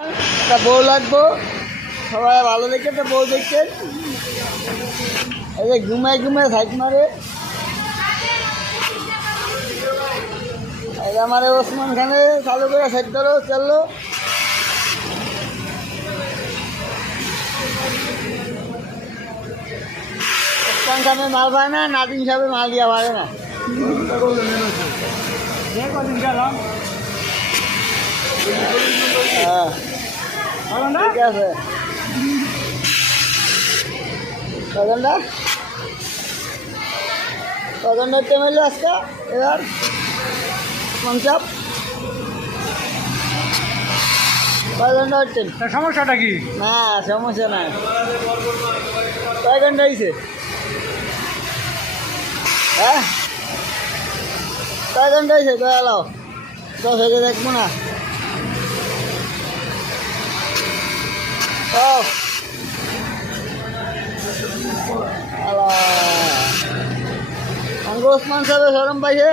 একটা বউ লাগবো, সবাই ভালো দেখে তো বউ দেখছেন। এই যে ঘুমায় ঘুমায় সাইড মারে, এই আমার ওসমান খানে চালু করে সাইড করো চললো। ওসমান খানে মাল পায় না, নাদিম সাহেবের মাল দিয়া পারে না। হ্যাঁ ঠিক আছে। কজনটা টেম এলো আজকে এবার পঞ্চাব কয় ঘন্টা হচ্ছেন? সমস্যাটা কি? না সমস্যা নাই। কয় ঘন্টা হয়েছে? হ্যাঁ কয় ঘন্টা হয়েছে? কয় এলো 10 হয়ে দেখবো না। ও আল্লাহ ওসমান সাহেব সরম পাইছে।